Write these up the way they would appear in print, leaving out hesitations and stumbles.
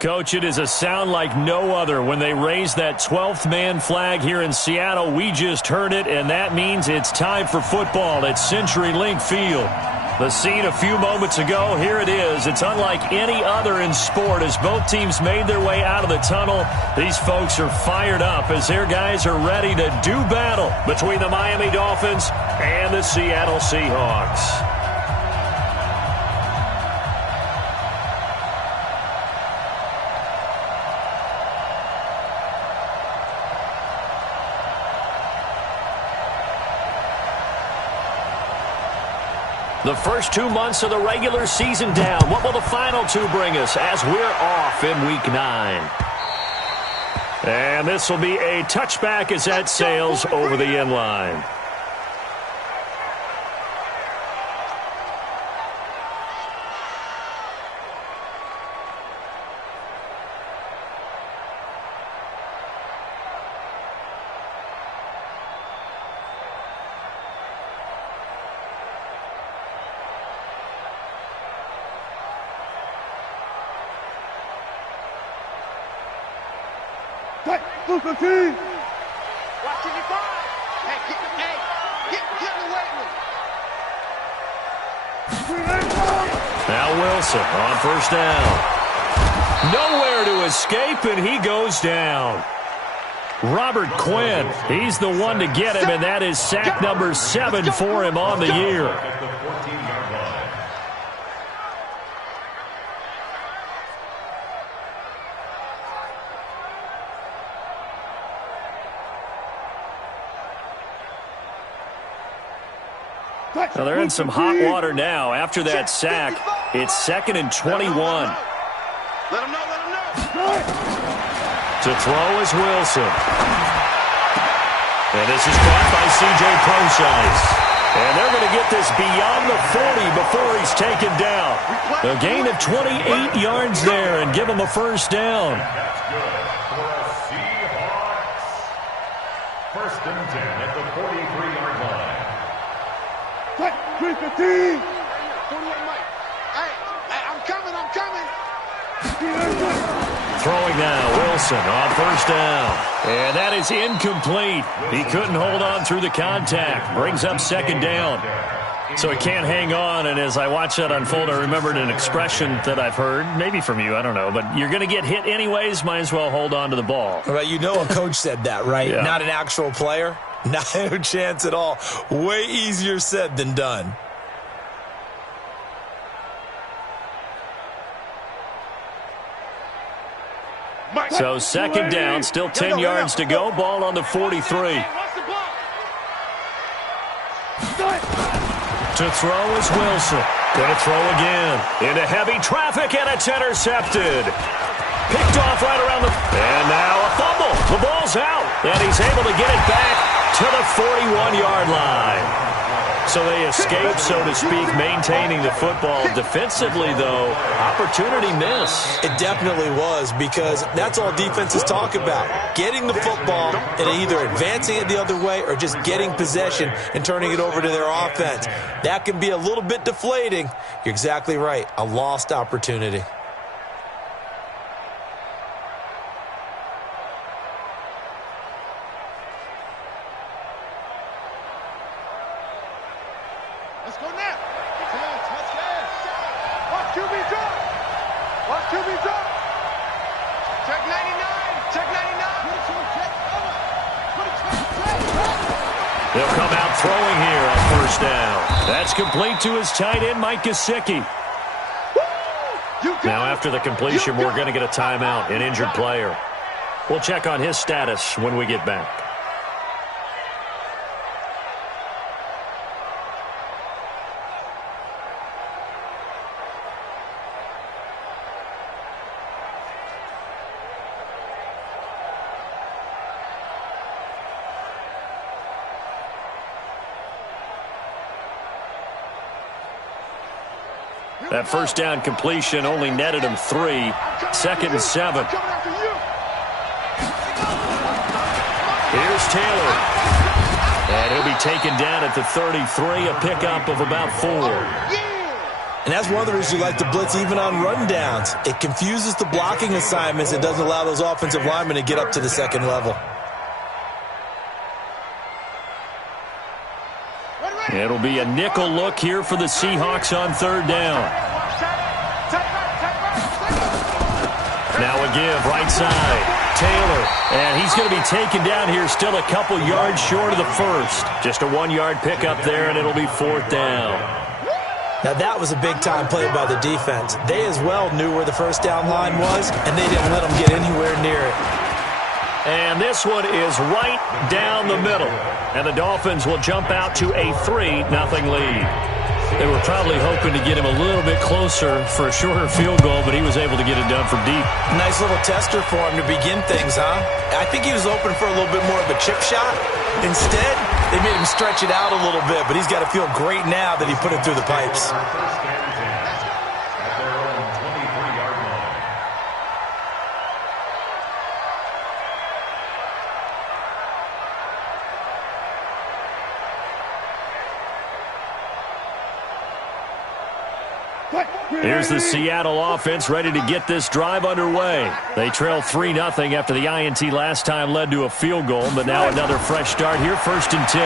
Coach, it is a sound like no other when they raise that 12th man flag here in Seattle. We just heard it, and that means it's time for football at CenturyLink Field. The scene a few moments ago, here it is. It's unlike any other in sport as both teams made their way out of the tunnel. These folks are fired up as their guys are ready to do battle between the Miami Dolphins and the Seattle Seahawks. The first 2 months of the regular season down. What will the final two bring us as we're off in Week 9? And this will be a touchback as that sails over the end line. Watching you five. Hey, get away with it. Now Wilson on first down. Nowhere to escape, and he goes down. Robert Quinn, he's the one to get him, and that is sack number 7 for him on the year. Well, they're in some hot water now. After that sack, it's 2nd and 21. Let him know. To throw is Wilson. And this is caught by C.J. Procise. And they're going to get this beyond the 40 before he's taken down. A gain of 28 yards there and give him a first down. That's good for a Seahawks. 1st and 10 at the 43-yard line. 315. 41 Mike. Hey, I'm coming. Throwing now, Wilson on first down. And that is incomplete. He couldn't hold on through the contact. Brings up 2nd down. So he can't hang on, and as I watched that unfold, I remembered an expression that I've heard, maybe from you, I don't know, but you're going to get hit anyways, might as well hold on to the ball. Well, you know a coach said that, right? Yeah. Not an actual player. No chance at all. Way easier said than done. So 2nd down, still 10 yards to go. Ball on the 43. To throw is Wilson. Going to throw again. Into heavy traffic, and it's intercepted. Picked off right around the... And now a fumble. The ball's out. And he's able to get it back to the 41-yard line. So they escape, so to speak, maintaining the football. Defensively, though, opportunity miss. It definitely was, because that's all defenses talk about. Getting the football and either advancing it the other way or just getting possession and turning it over to their offense. That can be a little bit deflating. You're exactly right. A lost opportunity. Let's go now. Let's go. Watch QB drop. Watch QB drop. Check 99. Check 99. They'll come out throwing here on first down. That's complete to his tight end, Mike Gesicki. Now after the completion, we're going to get a timeout, an injured player. We'll check on his status when we get back. That first down completion only netted him 3. 2nd and 7. Here's Taylor. And he'll be taken down at the 33, a pickup of about 4. And that's one of the reasons you like to blitz even on rundowns. It confuses the blocking assignments. It doesn't allow those offensive linemen to get up to the second level. It'll be a nickel look here for the Seahawks on third down. Now a give, right side. Taylor, and he's going to be taken down here still a couple yards short of the first. Just a 1-yard pickup there, and it'll be fourth down. Now that was a big-time play by the defense. They as well knew where the first down line was, and they didn't let them get anywhere near it. And this one is right down the middle. And the Dolphins will jump out to a 3-0 lead. They were probably hoping to get him a little bit closer for a shorter field goal, but he was able to get it done from deep. Nice little tester for him to begin things, huh? I think he was open for a little bit more of a chip shot. Instead, they made him stretch it out a little bit, but he's got to feel great now that he put it through the pipes. Here's the Seattle offense ready to get this drive underway. They trail 3-0 after the INT last time led to a field goal, but now another fresh start here, 1st and 10.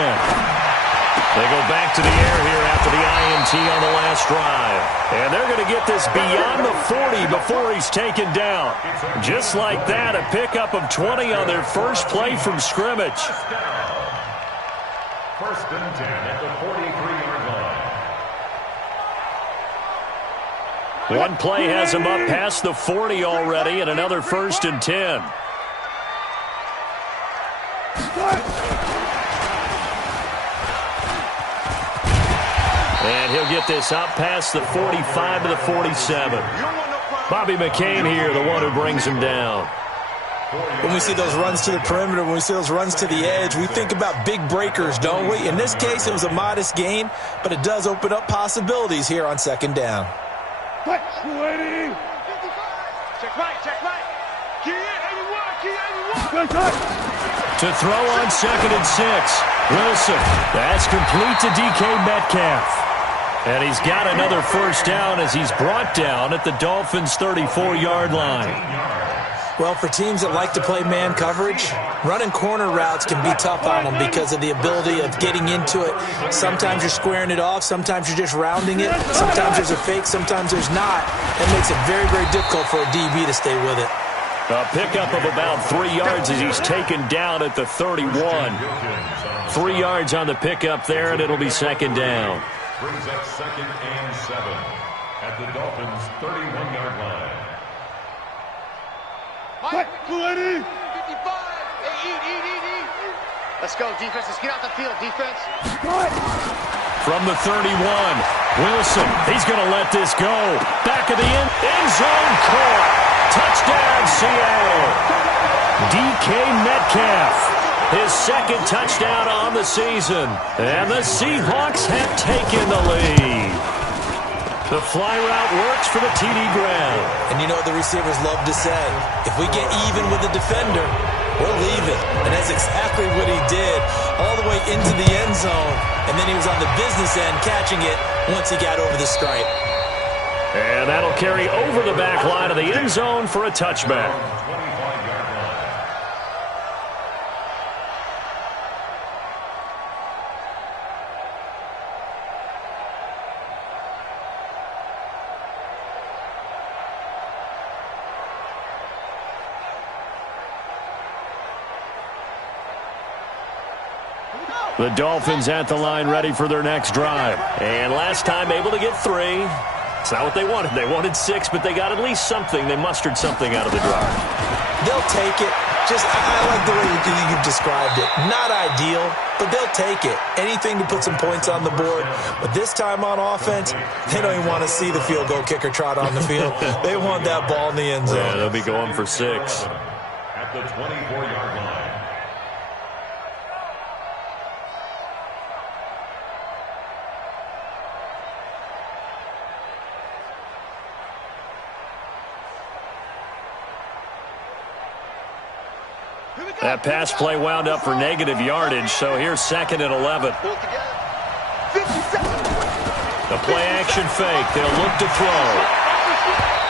They go back to the air here after the INT on the last drive. And they're going to get this beyond the 40 before he's taken down. Just like that, a pickup of 20 on their first play from scrimmage. 1st and 10 at the 43-yard line. One play has him up past the 40 already, and another 1st and 10. And he'll get this up past the 45 to the 47. Bobby McCain here, the one who brings him down. When we see those runs to the perimeter, when we see those runs to the edge, we think about big breakers, don't we? In this case, it was a modest gain, but it does open up possibilities here on 2nd down. Check right. Key 81. To throw on 2nd and 6. Wilson. That's complete to DK Metcalf. And he's got another first down as he's brought down at the Dolphins' 34-yard line. Well, for teams that like to play man coverage, running corner routes can be tough on them because of the ability of getting into it. Sometimes you're squaring it off. Sometimes you're just rounding it. Sometimes there's a fake. Sometimes there's not. It makes it very, very difficult for a DB to stay with it. A pickup of about 3 yards as he's taken down at the 31. 3 yards on the pickup there, and it'll be 2nd down. Brings up 2nd and 7 at the Dolphins' 31-yard line. Mike, 55. Let's go, defense. Let's get out the field, defense. From the 31, Wilson. He's going to let this go. Back of the end zone caught. Touchdown, Seattle. DK Metcalf. His 2nd touchdown on the season. And the Seahawks have taken the lead. The fly route works for the TD ground. And you know what the receivers love to say? If we get even with the defender, we'll leave it. And that's exactly what he did all the way into the end zone. And then he was on the business end catching it once he got over the stripe. And that'll carry over the back line of the end zone for a touchback. The Dolphins at the line ready for their next drive. And last time able to get 3. It's not what they wanted. They wanted 6, but they got at least something. They mustered something out of the drive. They'll take it. I like the way you've described it. Not ideal, but they'll take it. Anything to put some points on the board. But this time on offense, they don't even want to see the field goal kicker trot on the field. They want that ball in the end zone. Yeah, they'll be going for 6. At the 24-yard line. That pass play wound up for negative yardage, so here's 2nd and 11. The play-action fake. They'll look to throw.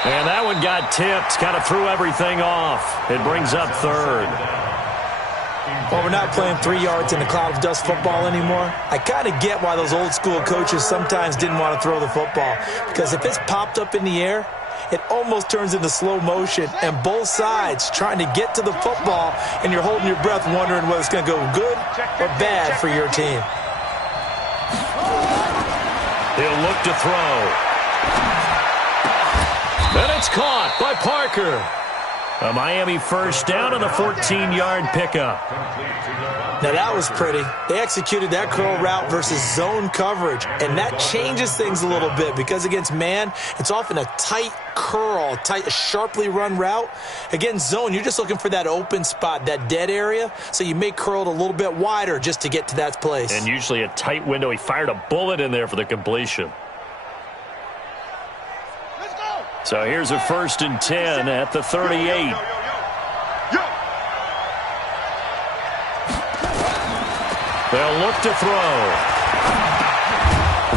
And that one got tipped. Kind of threw everything off. It brings up third. Well, we're not playing 3 yards in a cloud of dust football anymore. I kind of get why those old-school coaches sometimes didn't want to throw the football. Because if it's popped up in the air, it almost turns into slow motion, and both sides trying to get to the football, and you're holding your breath wondering whether it's going to go good or bad for your team. He'll look to throw. And it's caught by Parker. A Miami first down on the 14-yard pickup. Now, that was pretty. They executed that curl route versus zone coverage, and that changes things a little bit because against man, it's often a tight curl, tight, sharply run route. Against zone, you're just looking for that open spot, that dead area, so you may curl it a little bit wider just to get to that place. And usually a tight window. He fired a bullet in there for the completion. So here's a 1st and 10 at the 38. They'll look to throw.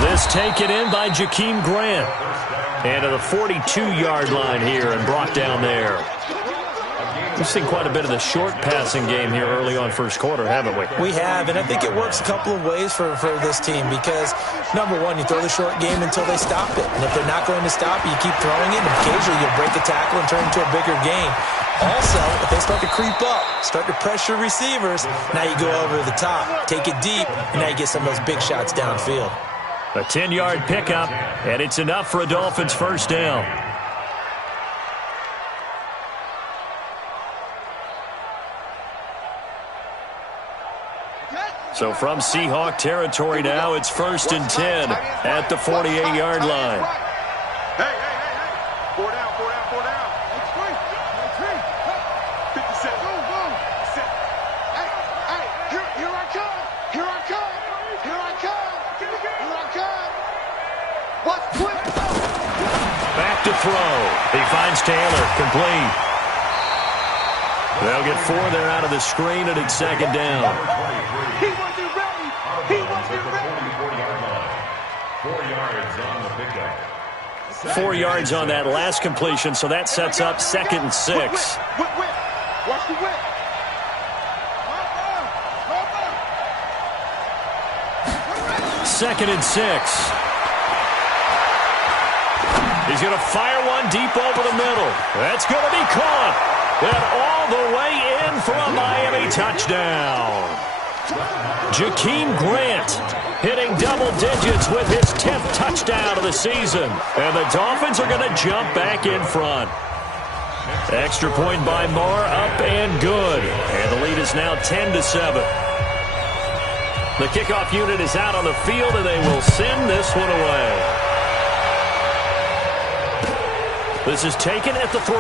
This taken in by Jakeem Grant. And to the 42-yard line here and brought down there. We've seen quite a bit of the short passing game here early on first quarter, haven't we? We have, and I think it works a couple of ways for this team because, number one, you throw the short game until they stop it. And if they're not going to stop it, you keep throwing it, and occasionally you'll break a tackle and turn it into a bigger game. Also, if they start to creep up, start to pressure receivers, now you go over the top, take it deep, and now you get some of those big shots downfield. A 10-yard pickup, and it's enough for a Dolphins first down. So from Seahawk territory now, it's 1st and 10 at the 48-yard line. Hey. 4 down. 57. Go. Set. Hey, here I come. What's quick? Back to throw. He finds Taylor, complete. They'll get 4 there out of the screen, and it's 2nd down. He wasn't ready. 4 yards on the pickup. 4 yards on that last completion, so that sets up 2nd and 6. Whip. Watch the whip. 2nd and 6. He's going to fire one deep over the middle. That's going to be caught. And all the way in for a Miami touchdown. Jakeem Grant hitting double digits with his 10th touchdown of the season. And the Dolphins are going to jump back in front. Extra point by Marr, up and good. And the lead is now 10-7. The kickoff unit is out on the field, and they will send this one away. This is taken at the 3.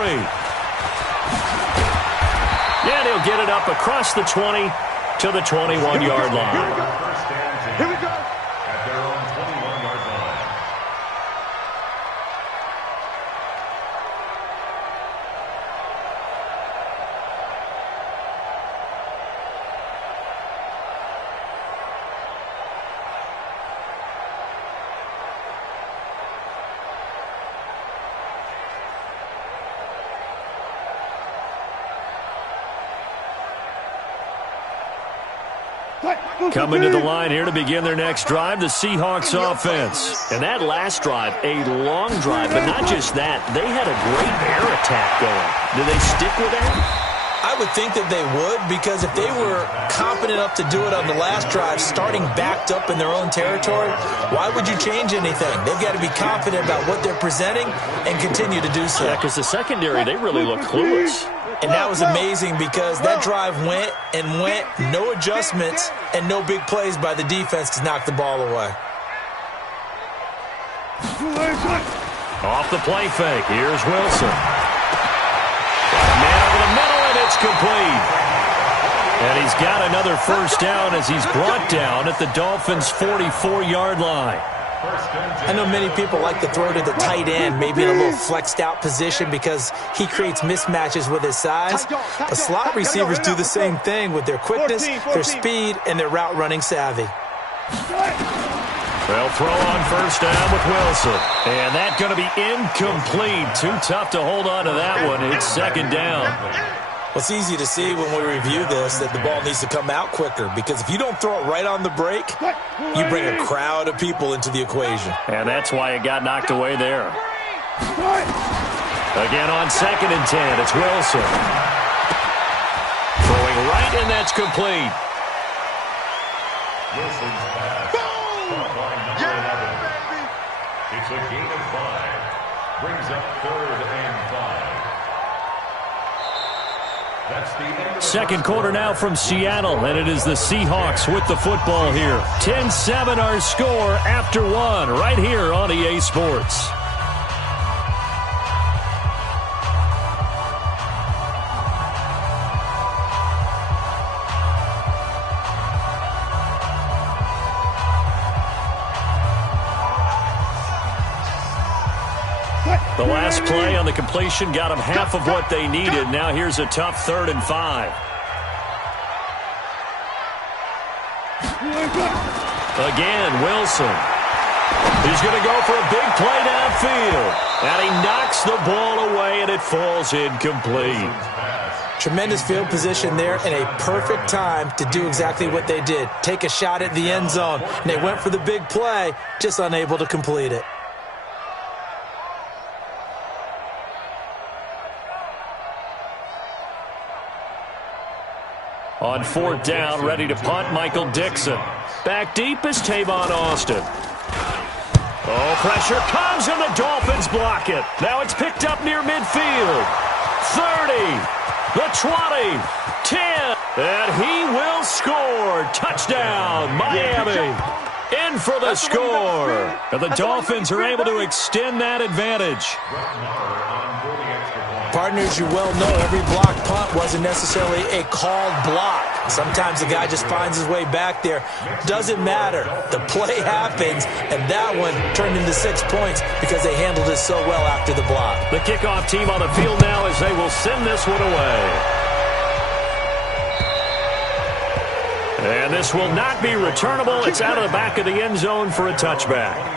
And he'll get it up across the 20 to the 21-yard line. Here we go. At their own 21-yard line. Coming to the line here to begin their next drive, the Seahawks offense. And that last drive, a long drive, but not just that. They had a great air attack going. Do they stick with that? I would think that they would, because if they were confident enough to do it on the last drive, starting backed up in their own territory, why would you change anything? They've got to be confident about what they're presenting and continue to do so. Yeah, because the secondary, they really look clueless. And that was amazing because that drive went, no adjustments, and no big plays by the defense to knock the ball away. Off the play fake, here's Wilson. Got a man over the middle, and it's complete. And he's got another first down as he's brought down at the Dolphins' 44-yard line. I know many people like to throw to the tight end, maybe in a little flexed out position because he creates mismatches with his size. But slot receivers do the same thing with their quickness, their speed, and their route running savvy. They'll throw on first down with Wilson. And that's going to be incomplete. Too tough to hold on to that one. It's second down. Well, it's easy to see when we review this that the ball needs to come out quicker, because if you don't throw it right on the break, you bring a crowd of people into the equation. And that's why it got knocked away there. Again on 2nd and 10, it's Wilson. Throwing right, and that's complete. Wilson's pass. Caught by number 11. It's a gain of 5. Brings up 3rd and 5. That's the end of the second quarter now from Seattle, and it is the Seahawks with the football here. 10-7 our score after 1 right here on EA Sports. The last play on the completion got them half of what they needed. Now here's a tough 3rd and 5. Again, Wilson. He's going to go for a big play downfield. And he knocks the ball away, and it falls incomplete. Tremendous field position there, and a perfect time to do exactly what they did. Take a shot at the end zone. And they went for the big play, just unable to complete it. On 4th down, ready to punt, Michael Dixon. Back deep is Tavon Austin. Oh, pressure comes, and the Dolphins block it. Now it's picked up near midfield. 30, the 20, 10, and he will score. Touchdown, Miami. In for the score. And the Dolphins are able to extend that advantage. Partners, you well know every blocked punt wasn't necessarily a called block. Sometimes the guy just finds his way back there. Doesn't matter. The play happens, and that one turned into 6 points because they handled it so well after the block. The kickoff team on the field now as they will send this one away. And this will not be returnable. It's out of the back of the end zone for a touchback.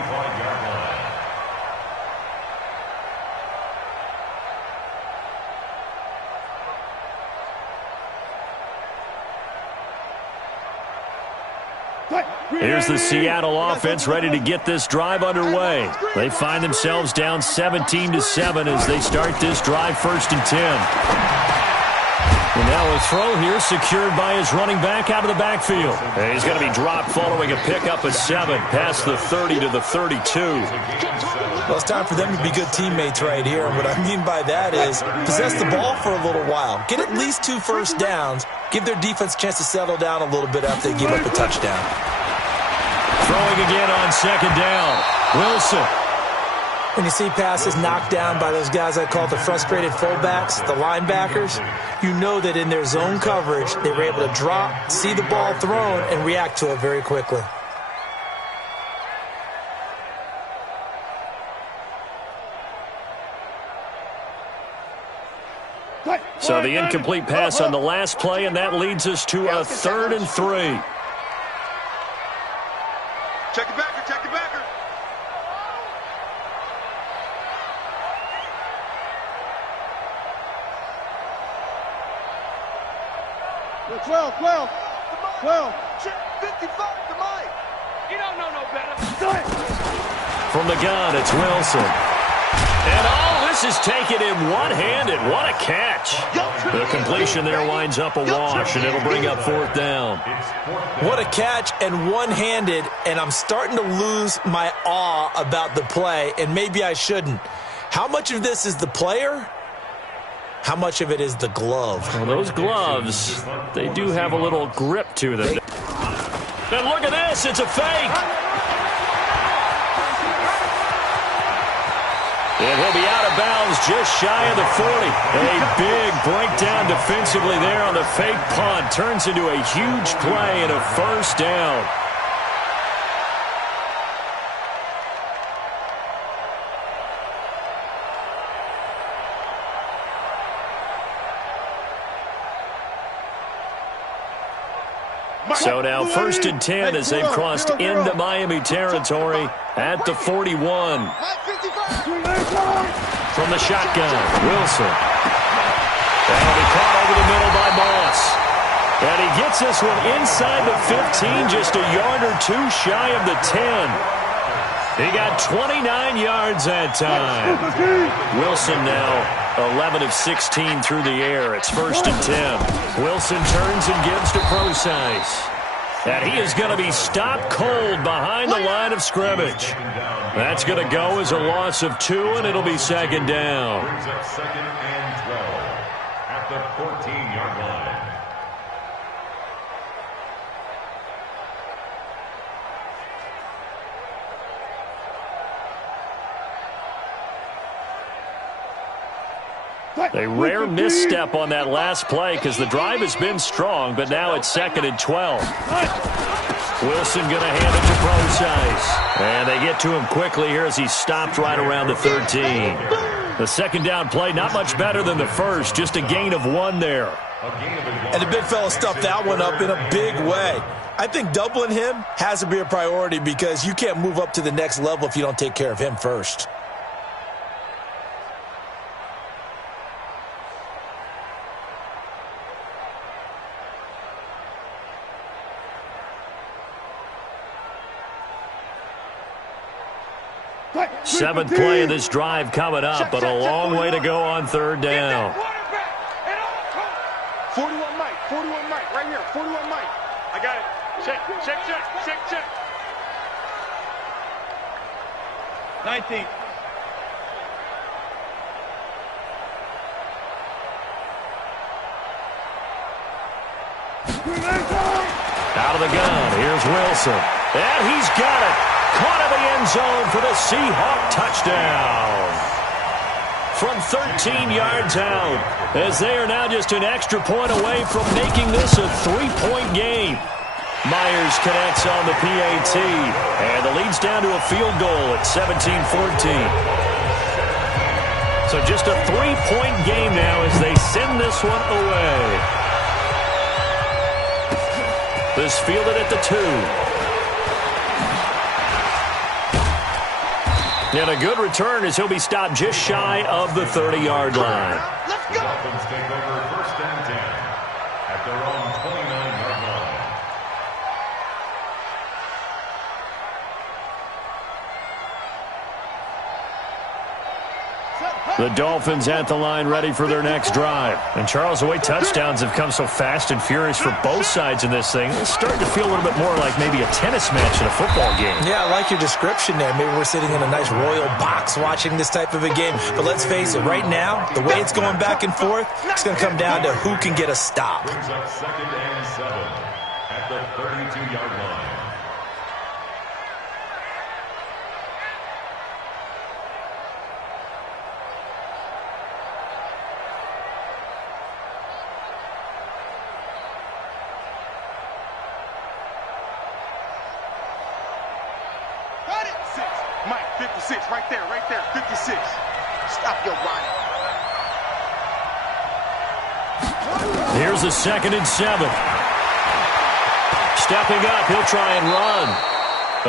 Here's the Seattle offense ready to get this drive underway. They find themselves down 17-7 as they start this drive 1st and 10. And now a throw here secured by his running back out of the backfield. And he's going to be dropped following a pickup of 7 past the 30 to the 32. Well, it's time for them to be good teammates right here. And what I mean by that is possess the ball for a little while. Get at least 2 first downs. Give their defense a chance to settle down a little bit after they give up a touchdown. Throwing again on 2nd down. Wilson. When you see passes knocked down by those guys I call the frustrated fullbacks, the linebackers, you know that in their zone coverage, they were able to drop, see the ball thrown, and react to it very quickly. So the incomplete pass on the last play, and that leads us to a 3rd and 3. Check the backer, check the backer. Well, 12, 55 to Mike. You don't know no better. From the gun, it's Wilson. And all this is taken in one-handed. What a catch. The completion there winds up a wash, and it'll bring up 4th down. What a catch, and one-handed, and I'm starting to lose my awe about the play, and maybe I shouldn't. How much of this is the player? How much of it is the glove? Well, those gloves, they do have a little grip to them. And look at this, it's a fake. And he'll be out of bounds just shy of the 40. A big breakdown defensively there on the fake punt. Turns into a huge play and a 1st down. So now 1st and 10 as they've crossed into Miami territory at the 41. From the shotgun, Wilson. That'll be caught over the middle by Moss. And he gets this one inside the 15, just a yard or two shy of the 10. He got 29 yards that time. Wilson now 11 of 16 through the air. It's 1st and 10. Wilson turns and gives to Procise. And he is going to be stopped cold behind the line of scrimmage. That's going to go as a loss of 2, and it'll be 2nd down. Brings up 2nd and 12 at the 14-yard line. A rare misstep on that last play because the drive has been strong, but now it's 2nd and 12. Wilson going to hand it to Procise. And they get to him quickly here as he stopped right around the 13. The 2nd down play, not much better than the first, just a gain of 1 there. And the big fella stuffed that one up in a big way. I think doubling him has to be a priority because you can't move up to the next level if you don't take care of him first. Seventh play of this drive coming up, but a long way to go on 3rd down. 41 Mike, 41 Mike, right here, 41 Mike. I got it. Check. 19. Out of the gun, here's Wilson. And he's got it. Caught in the end zone for the Seahawk touchdown. From 13 yards out, as they are now just an extra point away from making this a 3-point game. Myers connects on the PAT, and the lead's down to a field goal at 17-14. So just a 3-point game now as they send this one away. This fielded at the 2. And a good return as he'll be stopped just shy of the 30-yard line. Let's go. The Dolphins take over 1st and 10 at their own 29-yard line. The Dolphins at the line ready for their next drive. And Charles, the way touchdowns have come so fast and furious for both sides in this thing, it's starting to feel a little bit more like maybe a tennis match in a football game. Yeah, I like your description there. Maybe we're sitting in a nice royal box watching this type of a game. But let's face it, right now, the way it's going back and forth, it's going to come down to who can get a stop. Brings up 2nd and 7 at the 32-yard line. Mike, 56, right there, 56. Stop your running. Here's a 2nd and 7. Stepping up, he'll try and run.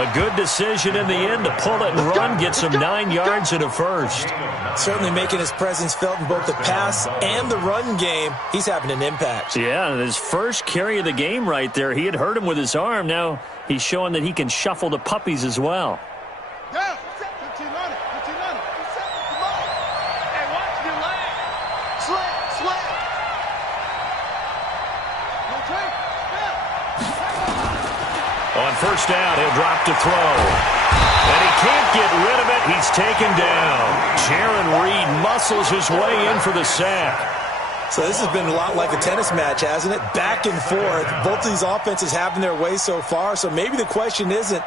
A good decision in the end to pull it and run, get some 9 yards and a first. Certainly making his presence felt in both the pass and the run game. He's having an impact. Yeah, and his first carry of the game right there, he had hurt him with his arm. Now he's showing that he can shuffle the puppies as well. Down. 15 on it. Come on. Hey, watch your leg. Slam. On 1st down, he'll drop to throw. And he can't get rid of it. He's taken down. Jaron Reed muscles his way in for the sack. So this has been a lot like a tennis match, hasn't it? Back and forth. Both of these offenses having their way so far. So maybe the question isn't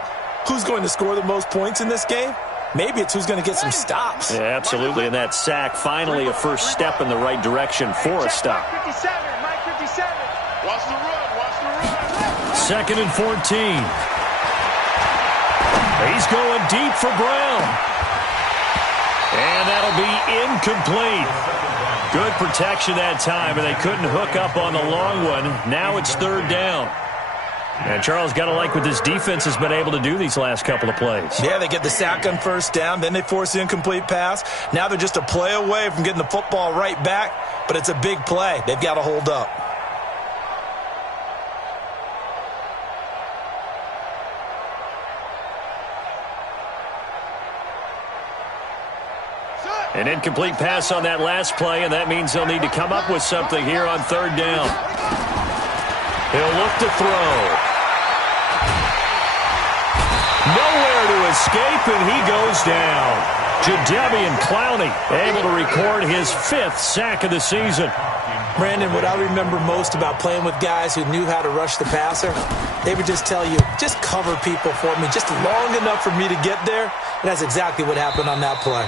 who's going to score the most points in this game. Maybe it's who's going to get some stops. Yeah, absolutely. And that sack, finally a first step in the right direction for a stop. Mike 57. Watch the run. 2nd and 14. He's going deep for Brown. And that'll be incomplete. Good protection that time, and they couldn't hook up on the long one. Now it's 3rd down. And Charles, got to like what this defense has been able to do these last couple of plays. Yeah, they get the sack on first down, then they force the incomplete pass. Now they're just a play away from getting the football right back, but it's a big play. They've got to hold up. An incomplete pass on that last play, and that means they'll need to come up with something here on third down. He'll look to throw. Nowhere to escape, and he goes down. Jadeveon Clowney able to record his 5th sack of the season. Brandon, what I remember most about playing with guys who knew how to rush the passer, they would just tell you, just cover people for me, just long enough for me to get there. And that's exactly what happened on that play.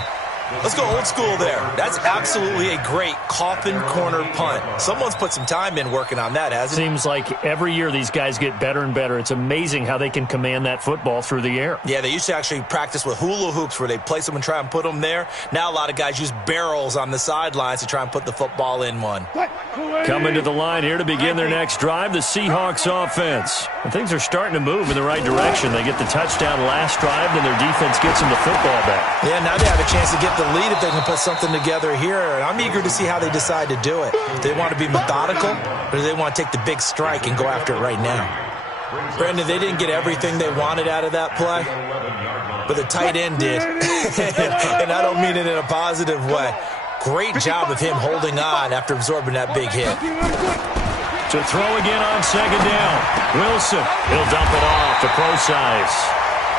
Let's go old school there. That's absolutely a great coffin corner punt. Someone's put some time in working on that, hasn't it? Seems like every year these guys get better and better. It's amazing how they can command that football through the air. Yeah, they used to actually practice with hula hoops where they place them and try and put them there. Now a lot of guys use barrels on the sidelines to try and put the football in one. Coming to the line here to begin their next drive, the Seahawks offense. And things are starting to move in the right direction. They get the touchdown last drive, and their defense gets them the football back. Yeah, now they have a chance to get the lead if they can put something together here. And I'm eager to see how they decide to do it. Do they want to be methodical, or do they want to take the big strike and go after it right now? Brandon, they didn't get everything they wanted out of that play, but the tight end did. And I don't mean it in a positive way. Great job of him holding on after absorbing that big hit. To throw again on second down. Wilson, he'll dump it off to Procise.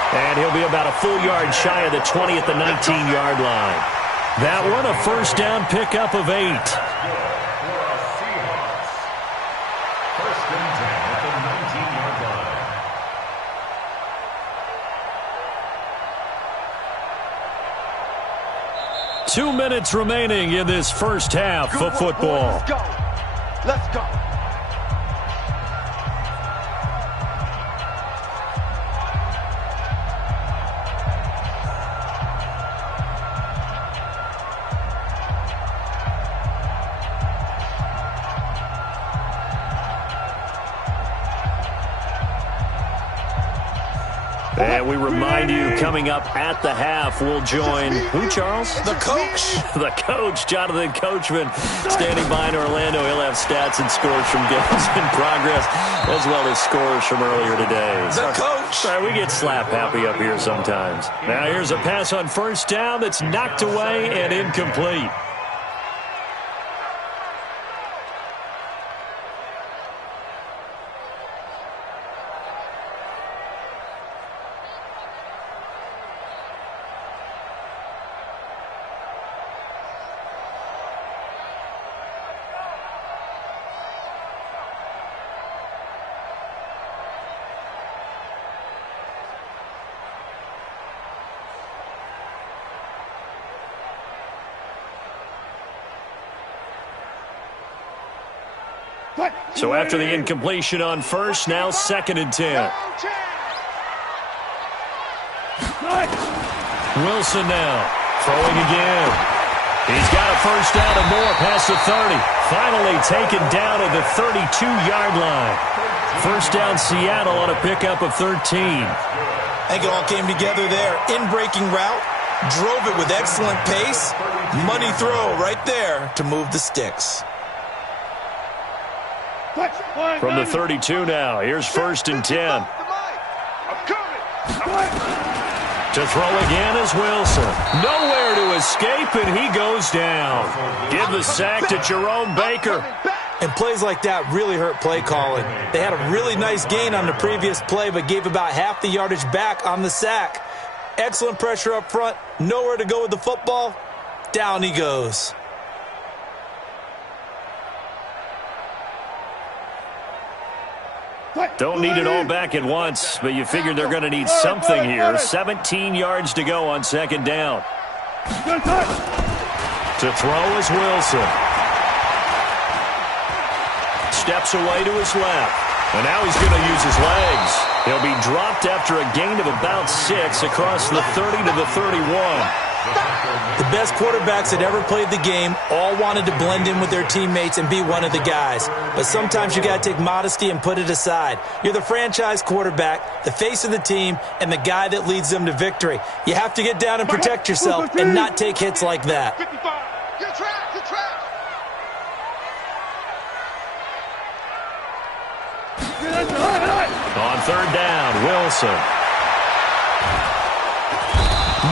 And he'll be about a full yard shy of the 20 at the 19-yard line. That one, a first down pickup of 8. First and 10 at the 19-yard line. 2 minutes remaining in this first half of football. Let's go. Let's go. And we remind you, coming up at the half, we'll join who, Charles? The coach. The coach, Jonathan Coachman, standing by in Orlando. He'll have stats and scores from games in progress, as well as scores from earlier today. The coach. Sorry, we get slap happy up here sometimes. Now here's a pass on first down that's knocked away and incomplete. So after the incompletion on first, now second and 10. Wilson now throwing again. He's got a first down and more past the 30. Finally taken down at the 32-yard line. First down Seattle on a pickup of 13. I think it all came together there. In-breaking route, drove it with excellent pace. Money throw right there to move the sticks. From the 32 now, here's first and 10. To throw again is Wilson. Nowhere to escape, and he goes down. Give the sack to Jerome Baker. And plays like that really hurt play calling. They had a really nice gain on the previous play, but gave about half the yardage back on the sack. Excellent pressure up front. Nowhere to go with the football. Down he goes. Don't need it all back at once, but you figured they're going to need something here. 17 yards to go on second down. To throw is Wilson. Steps away to his left. And now he's going to use his legs. He'll be dropped after a gain of about 6 across the 30 to the 31. The best quarterbacks that ever played the game all wanted to blend in with their teammates and be one of the guys. But sometimes you got to take modesty and put it aside. You're the franchise quarterback, the face of the team, and the guy that leads them to victory. You have to get down and protect yourself and not take hits like that. Get track, get track. On third down, Wilson.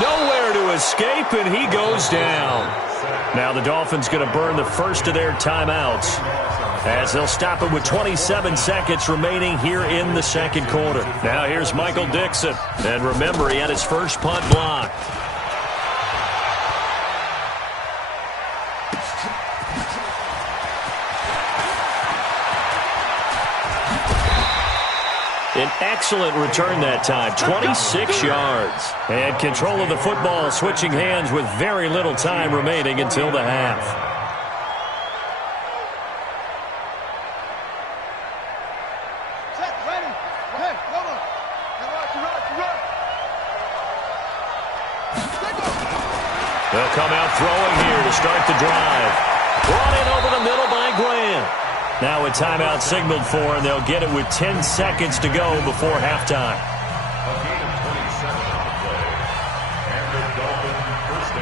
Nowhere to escape, and he goes down. Now the Dolphins going to burn the first of their timeouts as they'll stop it with 27 seconds remaining here in the second quarter. Now here's Michael Dixon. And remember, he had his first punt blocked. An excellent return that time, 26 yards. And control of the football switching hands with very little time remaining until the half. Set, ready. Okay, come on. They'll come out throwing here to start the drive. Brought in over the middle by Graham. Now a timeout signaled for, and they'll get it with 10 seconds to go before halftime. A gain of 27 on the play. And the Dolphins first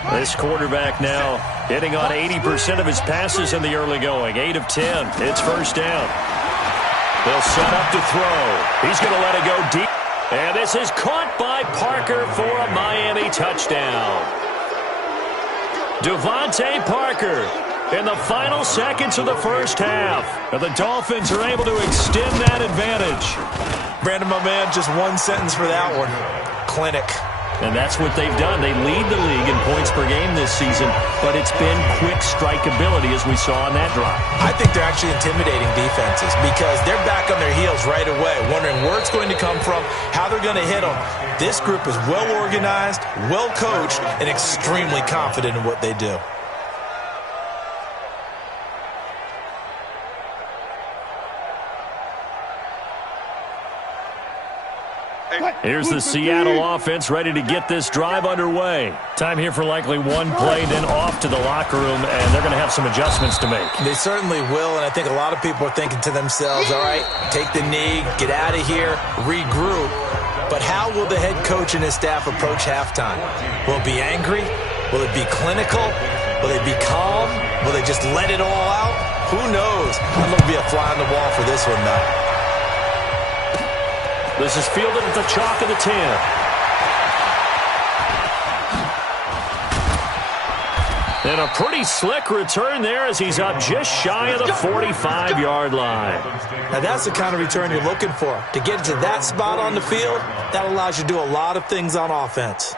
down. This quarterback now hitting on 80% of his passes in the early going. 8 of 10. It's first down. They'll set up to throw. He's going to let it go deep. And this is caught by Parker for a Miami touchdown. Devontae Parker in the final seconds of the first half. And the Dolphins are able to extend that advantage. Brandon, my man, just one sentence for that one. Clinic. And that's what they've done. They lead the league in points per game this season, but it's been quick strike ability as we saw on that drive. I think they're actually intimidating defenses because they're back on their heels right away, wondering where it's going to come from, how they're going to hit them. This group is well organized, well coached, and extremely confident in what they do. Here's the Seattle offense ready to get this drive underway. Time here for likely one play, then off to the locker room, and they're going to have some adjustments to make. They certainly will, and I think a lot of people are thinking to themselves, all right, take the knee, get out of here, regroup. But how will the head coach and his staff approach halftime? Will it be angry? Will it be clinical? Will they be calm? Will they just let it all out? Who knows? I'm going to be a fly on the wall for this one, though. This is fielded at the chalk of the 10. And a pretty slick return there as he's up just shy of the 45-yard line. Now that's the kind of return you're looking for. To get to that spot on the field, that allows you to do a lot of things on offense.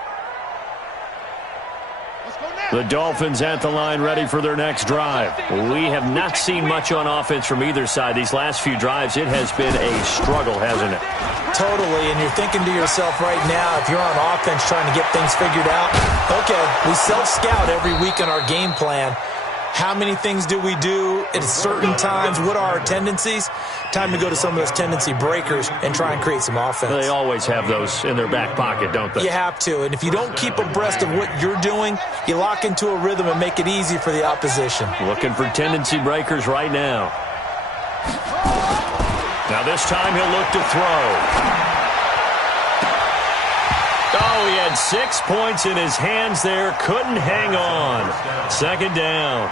The Dolphins at the line ready for their next drive. We have not seen much on offense from either side. These last few drives, it has been a struggle, hasn't it? Totally, and you're thinking to yourself right now, if you're on offense trying to get things figured out, okay, we self-scout every week in our game plan. How many things do we do at certain times? What are our tendencies? Time to go to some of those tendency breakers and try and create some offense. They always have those in their back pocket, don't they? You have to, and if you don't keep abreast of what you're doing, you lock into a rhythm and make it easy for the opposition. Looking for tendency breakers right now. Now this time he'll look to throw. Oh, he had 6 points in his hands there. Couldn't hang on. Second down.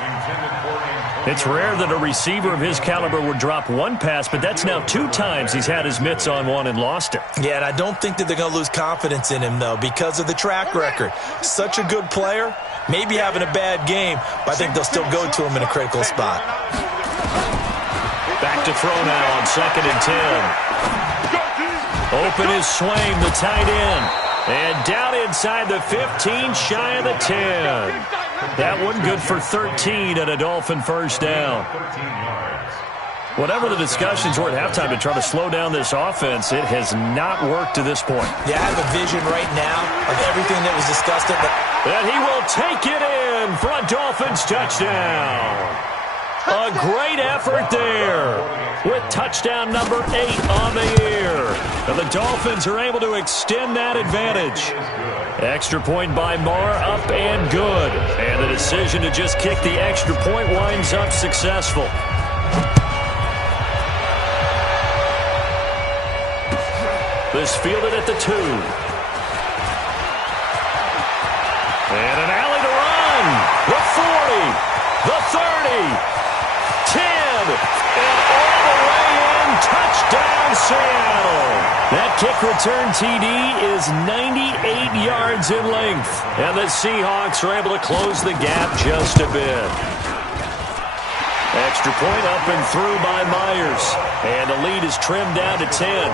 It's rare that a receiver of his caliber would drop one pass, but that's now 2 times he's had his mitts on one and lost it. Yeah, and I don't think that they're going to lose confidence in him, though, because of the track record. Such a good player, maybe having a bad game, but I think they'll still go to him in a critical spot. Back to throw now on 2nd and 10. Open is Swain, the tight end. And down inside the 15, shy of the 10. That one good for 13 and a Dolphin first down. Whatever the discussions were at halftime to try to slow down this offense, it has not worked to this point. Yeah, I have a vision right now of everything that was discussed. And he will take it in for a Dolphins touchdown. A great effort there with touchdown number 8 on the year. And the Dolphins are able to extend that advantage. Extra point by Marr, up and good. And the decision to just kick the extra point winds up successful. This fielded at the 2. And an alley to run. The 40, the 30, 10, and all the way in. Touchdown, Seattle. That kick return TD is 98 yards in length. And the Seahawks are able to close the gap just a bit. Extra point up and through by Myers. And the lead is trimmed down to 10.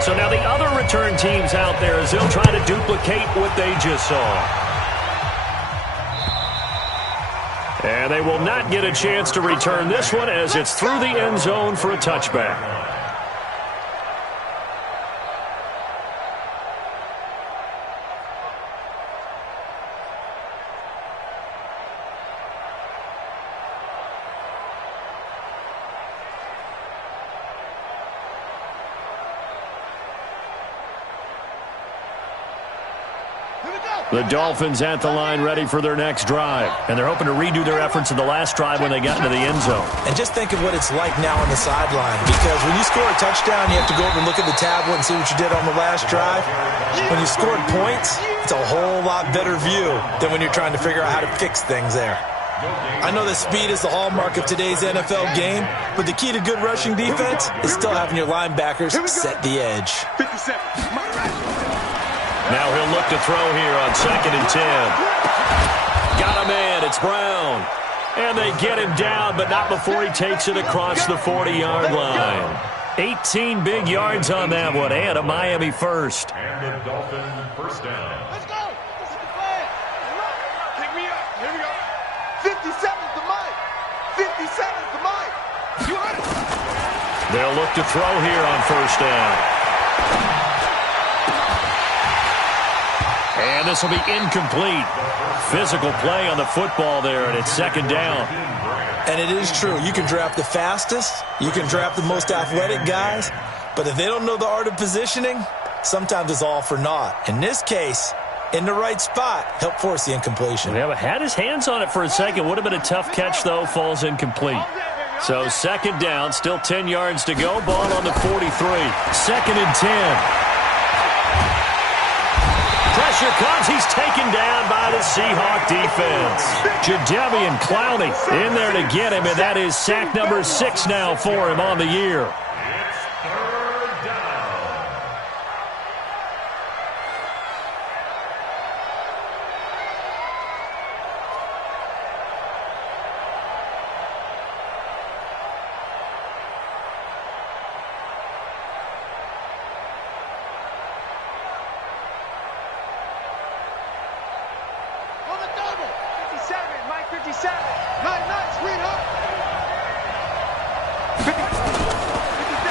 So now the other return teams out there as they'll try to duplicate what they just saw. And they will not get a chance to return this one as it's through the end zone for a touchback. The Dolphins at the line ready for their next drive. And they're hoping to redo their efforts in the last drive when they got into the end zone. And just think of what it's like now on the sideline. Because when you score a touchdown, you have to go over and look at the tablet and see what you did on the last drive. When you scored points, it's a whole lot better view than when you're trying to figure out how to fix things there. I know that speed is the hallmark of today's NFL game, but the key to good rushing defense is still having your linebackers set the edge. 57. Now he'll look to throw here on 2nd and 10. Got a man. It's Brown. And they get him down, but not before he takes it across the 40-yard line. 18 big yards on that one, and a Miami first. And the Dolphin first down. Let's go. This is the plan. Pick me up. Here we go. 57's the mic. 57's the mic. You want it? They'll look to throw here on first down. And this will be incomplete. Physical play on the football there, and it's 2nd down. And it is true. You can draft the fastest. You can draft the most athletic guys. But if they don't know the art of positioning, sometimes it's all for naught. In this case, in the right spot, help force the incompletion. Yeah, but had his hands on it for a second. Would have been a tough catch, though. Falls incomplete. So 2nd down, still 10 yards to go. Ball on the 43. 2nd and 10. Pressure comes. He's taken down by the Seahawk defense. Jadeveon Clowney in there to get him, and that is sack number 6 now for him on the year. It's 3rd down. On the double. 57, Mike 57. Nice, sweetheart.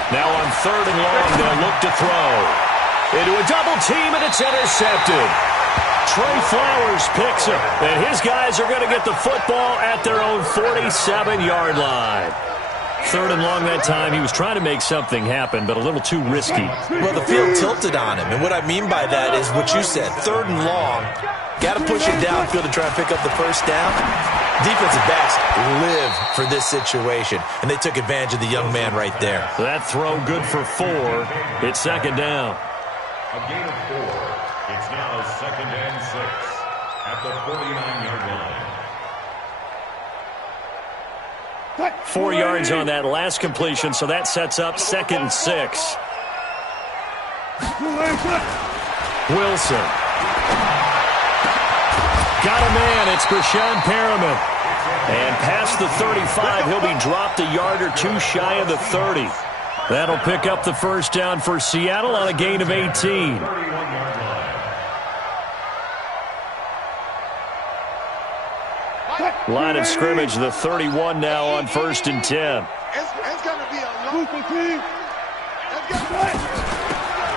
Now on 3rd and long, they'll look to throw. Into a double team, and it's intercepted. Trey Flowers picks him, and his guys are going to get the football at their own 47-yard line. 3rd and long that time. He was trying to make something happen, but a little too risky. Well, the field tilted on him, and what I mean by that is what you said. 3rd and long, got to push it downfield to try and pick up the first down. Defensive backs live for this situation, and they took advantage of the young man right there. That throw good for 4. It's 2nd down. A gain of 4. It's now 2nd and 6 at the 49-yard line. 4 yards on that last completion, so that sets up 2nd and 6. Wilson. Got a man. It's Brashon Perriman. And past the 35, he'll be dropped a yard or 2 shy of the 30. That'll pick up the first down for Seattle on a gain of 18. Line of scrimmage, the 31 now on 1st and 10. It's going to be a long team. Let's get it.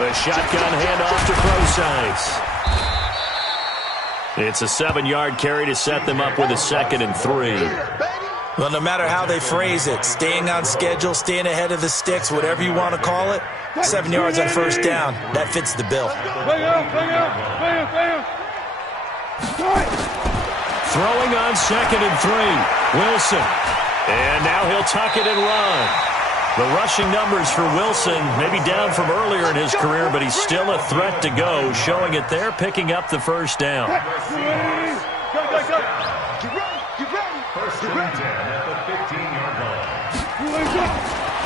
The shotgun handoff to Procise. It's a 7-yard carry to set them up with a 2nd and 3. Well, no matter how they phrase it, staying on schedule, staying ahead of the sticks, whatever you want to call it, 7 yards on first down, that fits the bill. Throwing on 2nd and 3. Wilson. And now he'll tuck it and run. The rushing numbers for Wilson maybe down from earlier in his career, but he's still a threat to go, showing it there, picking up the first down. First and 10 at the 15-yard line.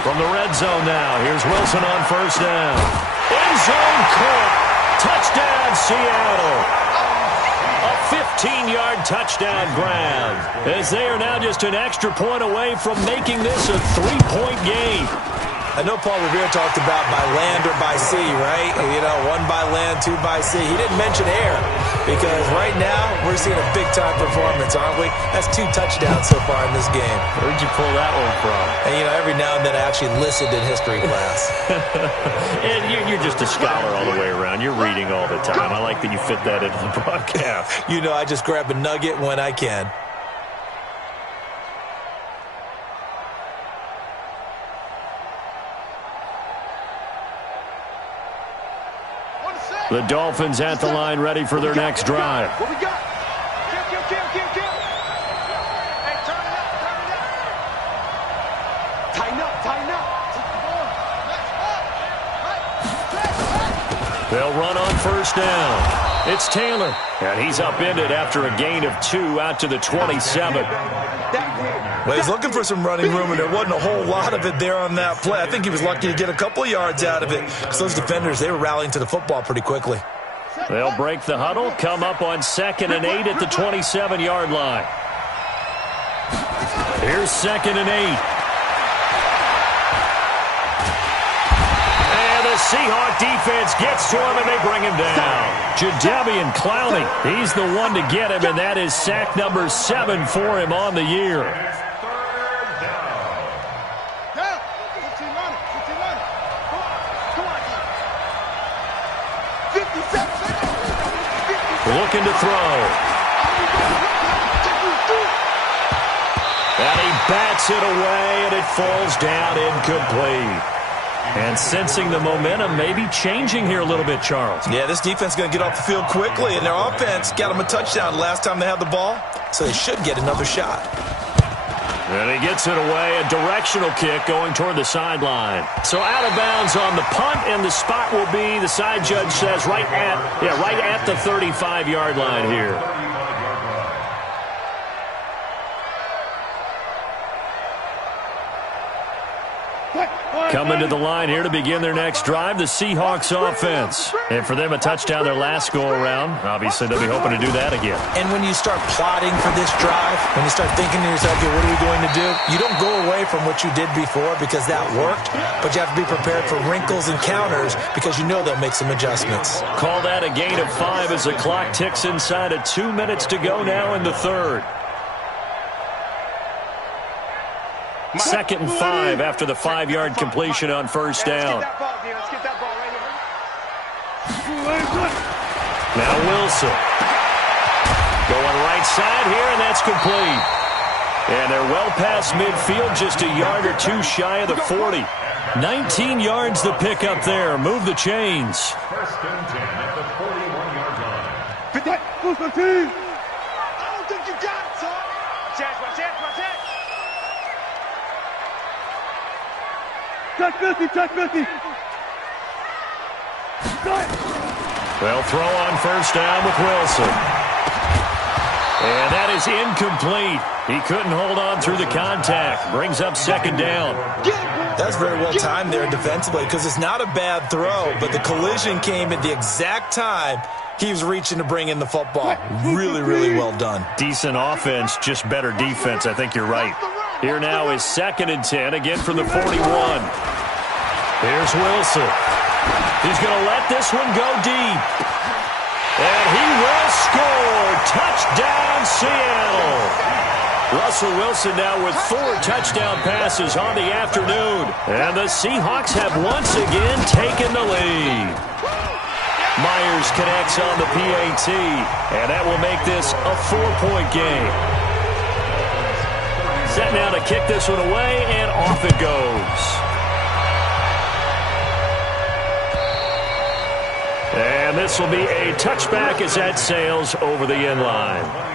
From the red zone now, here's Wilson on first down. End zone caught. Touchdown, Seattle. A 15-yard touchdown grab, as they are now just an extra point away from making this a 3-point game. I know Paul Revere talked about by land or by sea, right? You know, 1 by land, 2 by sea. He didn't mention air because right now we're seeing a big-time performance, aren't we? That's 2 touchdowns so far in this game. Where'd you pull that one from? And, you know, every now and then I actually listened in history class. And you're just a scholar all the way around. You're reading all the time. I like that you fit that into the broadcast. You know, I just grab a nugget when I can. The Dolphins at the line, ready for their next drive. What we got? Kill. Hey, turn it up. Tighten up. They'll run on first down. It's Taylor, and he's upended after a gain of 2 out to the 27. Well, he's looking for some running room, and there wasn't a whole lot of it there on that play. I think he was lucky to get a couple of yards out of it because those defenders, they were rallying to the football pretty quickly. They'll break the huddle, come up on 2nd and 8 at the 27-yard line. Here's 2nd and 8. And the Seahawk defense gets to him, and they bring him down. Jadeveon Clowney, he's the one to get him, and that is sack number 7 for him on the year. Looking to throw. And he bats it away, and it falls down incomplete. And sensing the momentum maybe changing here a little bit, Charles. Yeah, this defense is going to get off the field quickly, and their offense got them a touchdown last time they had the ball, so they should get another shot. And he gets it away, a directional kick going toward the sideline. So out of bounds on the punt, and the spot will be, the side judge says, right at the 35-yard line here. Coming to the line here to begin their next drive, the Seahawks offense. And for them, a touchdown their last go-around. Obviously, they'll be hoping to do that again. And when you start plotting for this drive, when you start thinking to yourself, okay, what are we going to do? You don't go away from what you did before because that worked, but you have to be prepared for wrinkles and counters because you know they'll make some adjustments. Call that a gain of 5 as the clock ticks inside of 2 minutes to go now in the third. 2nd and 5 after the 5-yard completion on first down. Let's get that ball right here. Now Wilson. Going right side here, and that's complete. And they're well past midfield, just a yard or 2 shy of the 40. 19 yards the pick up there. Move the chains. First and 10 at the 41-yard line. Fit that. Who's the team? I don't think you got it, son. Chance. Check 50. They'll throw on first down with Wilson. And that is incomplete. He couldn't hold on through the contact. Brings up 2nd down. That's very well timed there defensively because it's not a bad throw, but the collision came at the exact time he was reaching to bring in the football. Really, really well done. Decent offense, just better defense. I think you're right. Here now is 2nd and 10, again from the 41. Here's Wilson. He's going to let this one go deep. And he will score. Touchdown, Seattle. Russell Wilson now with 4 touchdown passes on the afternoon. And the Seahawks have once again taken the lead. Myers connects on the PAT, and that will make this a 4-point game. Set now to kick this one away, and off it goes. And this will be a touchback as that sails over the end line.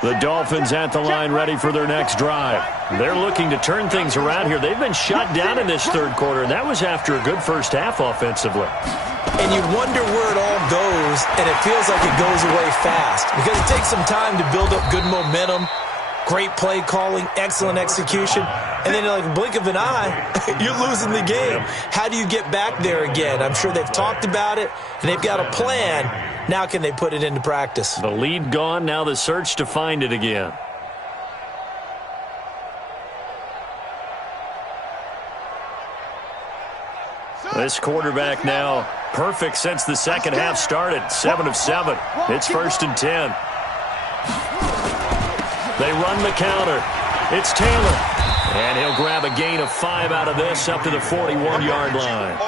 The Dolphins at the line ready for their next drive. They're looking to turn things around here. They've been shut down in this third quarter, and that was after a good first half offensively. And you wonder where it all goes, and it feels like it goes away fast because it takes some time to build up good momentum, great play calling, excellent execution, and then in like a blink of an eye, you're losing the game. How do you get back there again? I'm sure they've talked about it, and they've got a plan. Now can they put it into practice? The lead gone, now the search to find it again. This quarterback now perfect since the second half started. 7 of 7. It's 1st and 10. They run the counter. It's Taylor. And he'll grab a gain of 5 out of this up to the 41-yard line.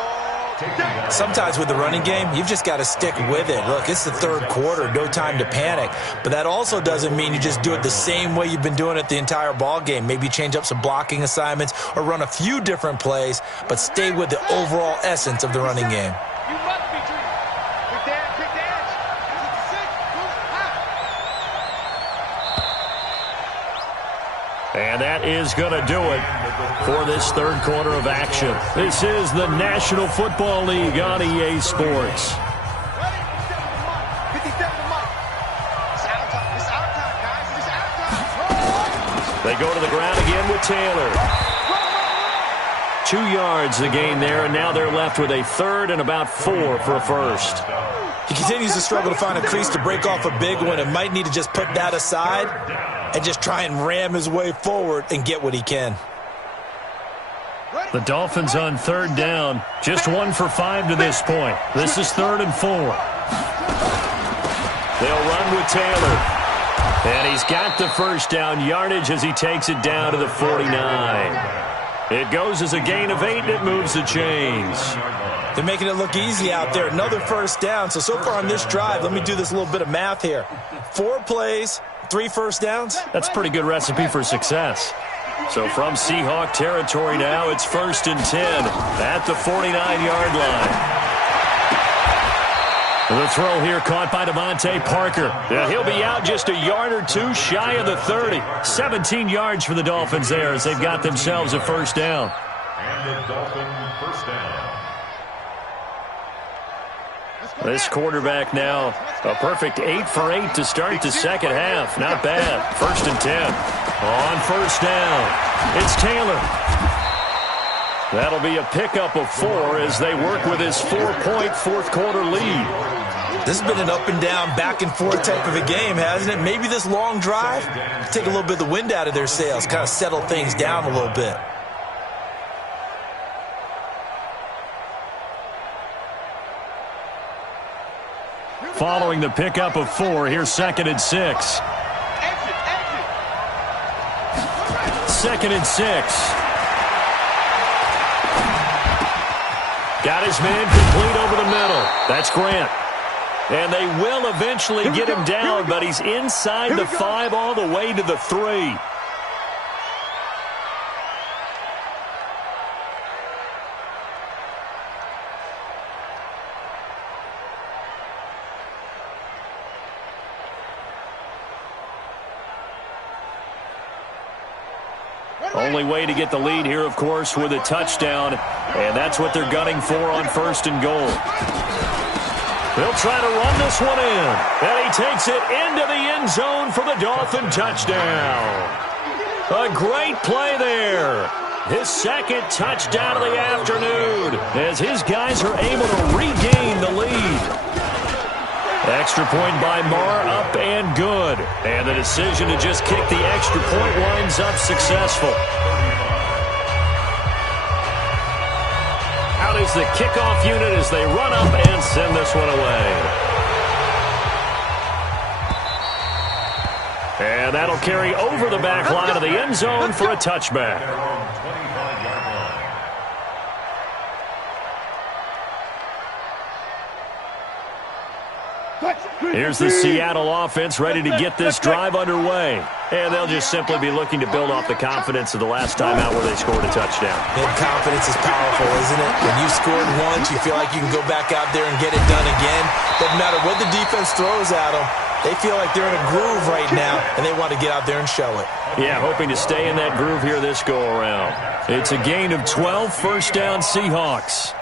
Sometimes with the running game, you've just got to stick with it. Look, it's the third quarter, no time to panic. But that also doesn't mean you just do it the same way you've been doing it the entire ball game. Maybe change up some blocking assignments or run a few different plays, but stay with the overall essence of the running game. And that is going to do it for this third quarter of action. This is the National Football League on EA Sports. They go to the ground again with Taylor. 2 yards the gain there, and now they're left with a third and about 4 for a first. He continues to struggle to find a crease to break off a big one and might need to just put that aside and just try and ram his way forward and get what he can. The Dolphins on third down, just 1 for 5 to this point. This is 3rd and 4. They'll run with Taylor. And he's got the first down yardage as he takes it down to the 49. It goes as a gain of 8, and it moves the chains. They're making it look easy out there. Another first down. So far on this drive, let me do this little bit of math here. 4 plays, 3 first downs. That's a pretty good recipe for success. So from Seahawk territory now, it's 1st and 10 at the 49-yard line. The throw here caught by Devontae Parker. He'll be out just a yard or 2 shy of the 30. 17 yards for the Dolphins there as they've got themselves a first down. And the Dolphin first down. This quarterback now, a perfect 8 for 8 to start the second half. Not bad. 1st and 10. On first down, it's Taylor. That'll be a pickup of 4 as they work with his 4-point fourth quarter lead. This has been an up and down, back and forth type of a game, hasn't it? Maybe this long drive, take a little bit of the wind out of their sails, kind of settle things down a little bit. Following the pickup of 4, here's 2nd and 6. 2nd and 6. Got his man complete over the middle. That's Grant. And they will eventually get him down, but he's inside the 5 all the way to the 3. Only way to get the lead here, of course, with a touchdown, and that's what they're gunning for on 1st and goal. They'll try to run this one in, and he takes it into the end zone for the Dolphin touchdown. A great play there. His 2nd touchdown of the afternoon as his guys are able to regain the lead. Extra point by Marr, up and good. And the decision to just kick the extra point winds up successful. Out is the kickoff unit as they run up and send this one away. And that'll carry over the back line of the end zone for a touchback. Here's the Seattle offense ready to get this drive underway. And they'll just simply be looking to build off the confidence of the last time out where they scored a touchdown. And confidence is powerful, isn't it? When you scored once, you feel like you can go back out there and get it done again. Doesn't matter what the defense throws at them. They feel like they're in a groove right now, and they want to get out there and show it. Yeah, hoping to stay in that groove here this go-around. It's a gain of 12, first down Seahawks.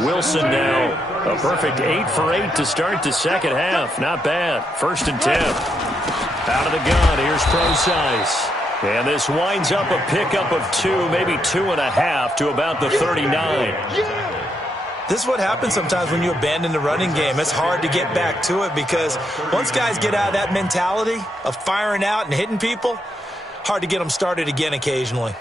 Wilson now, a perfect 8 for 8 to start the second half. Not bad. 1st and 10. Out of the gun, here's Procise. And this winds up a pickup of 2, maybe 2.5 to about the 39. This is what happens sometimes when you abandon the running game. It's hard to get back to it because once guys get out of that mentality of firing out and hitting people, hard to get them started again occasionally.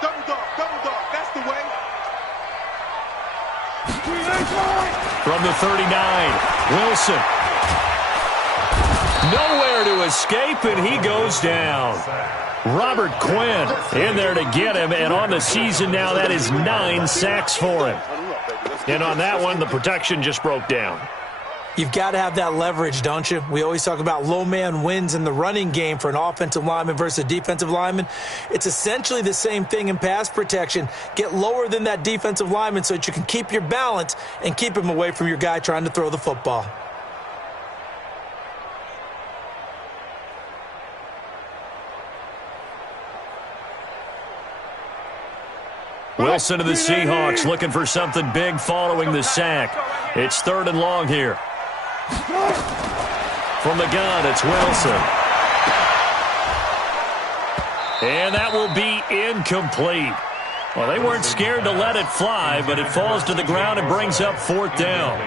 Double dog, that's the way. From the 39, Wilson. Nowhere to escape, and he goes down. Robert Quinn in there to get him, and on the season now, that is 9 sacks for him. And on that one, the protection just broke down. You've got to have that leverage, don't you? We always talk about low man wins in the running game for an offensive lineman versus a defensive lineman. It's essentially the same thing in pass protection. Get lower than that defensive lineman so that you can keep your balance and keep him away from your guy trying to throw the football. Wilson of the Seahawks looking for something big following the sack. It's 3rd and long here. From the gun, it's Wilson. And that will be incomplete. Well, they weren't scared to let it fly, but it falls to the ground and brings up 4th down.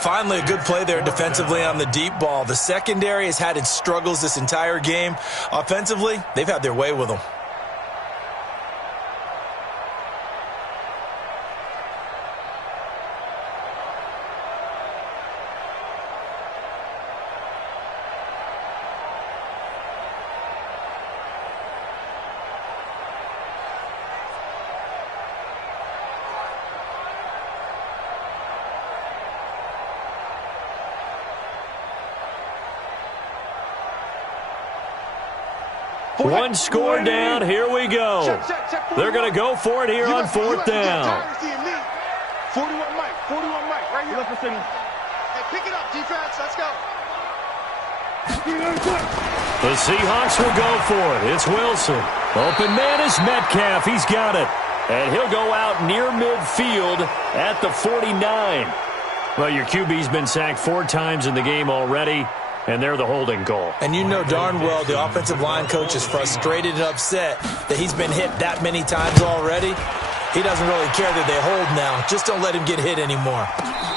Finally, a good play there defensively on the deep ball. The secondary has had its struggles this entire game. Offensively, they've had their way with them. One score down. Here we go. They're going to go for it here on 4th down. 41 Mike, right here. Hey, pick it up, defense. Let's go. The Seahawks will go for it. It's Wilson. Open man is Metcalf. He's got it. And he'll go out near midfield at the 49. Well, your QB's been sacked 4 times in the game already, and they're the holding goal. And you know darn well the offensive line coach is frustrated and upset that he's been hit that many times already. He doesn't really care that they hold now. Just don't let him get hit anymore.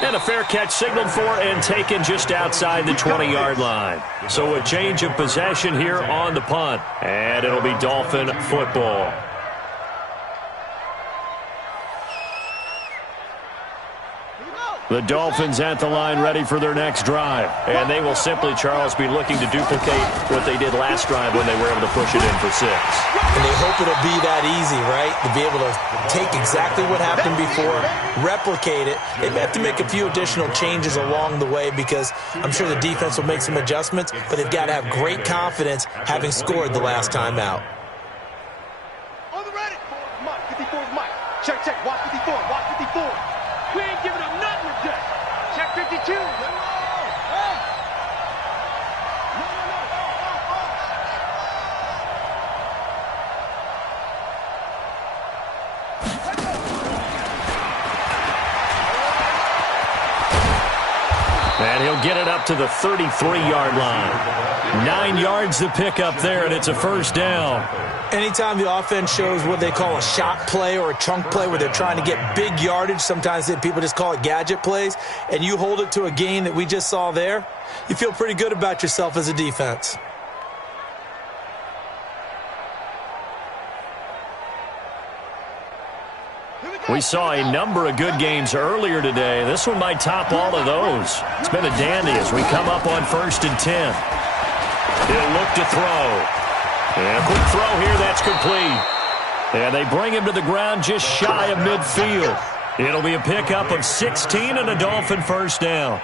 And a fair catch signaled for and taken just outside the 20-yard line. So a change of possession here on the punt. And it'll be Dolphin football. The Dolphins at the line ready for their next drive. And they will simply, Charles, be looking to duplicate what they did last drive when they were able to push it in for 6. And they hope it'll be that easy, right? To be able to take exactly what happened before, replicate it. They may have to make a few additional changes along the way because I'm sure the defense will make some adjustments, but they've got to have great confidence having scored the last time out. On the ready. 54 Mike. Check, watch 54, watch 54. We ain't giving up nothing today. Check 52. And he'll He'll get it up to the 33-yard line. 9 yards to pick up there, and it's a first down. Anytime the offense shows what they call a shot play or a chunk play where they're trying to get big yardage, sometimes people just call it gadget plays, and you hold it to a gain that we just saw there, you feel pretty good about yourself as a defense. We saw a number of good games earlier today. This one might top all of those. It's been a dandy as we come up on 1st and 10. He'll look to throw. And a quick throw here, that's complete. And they bring him to the ground just shy of midfield. It'll be a pickup of 16 and a Dolphin first down.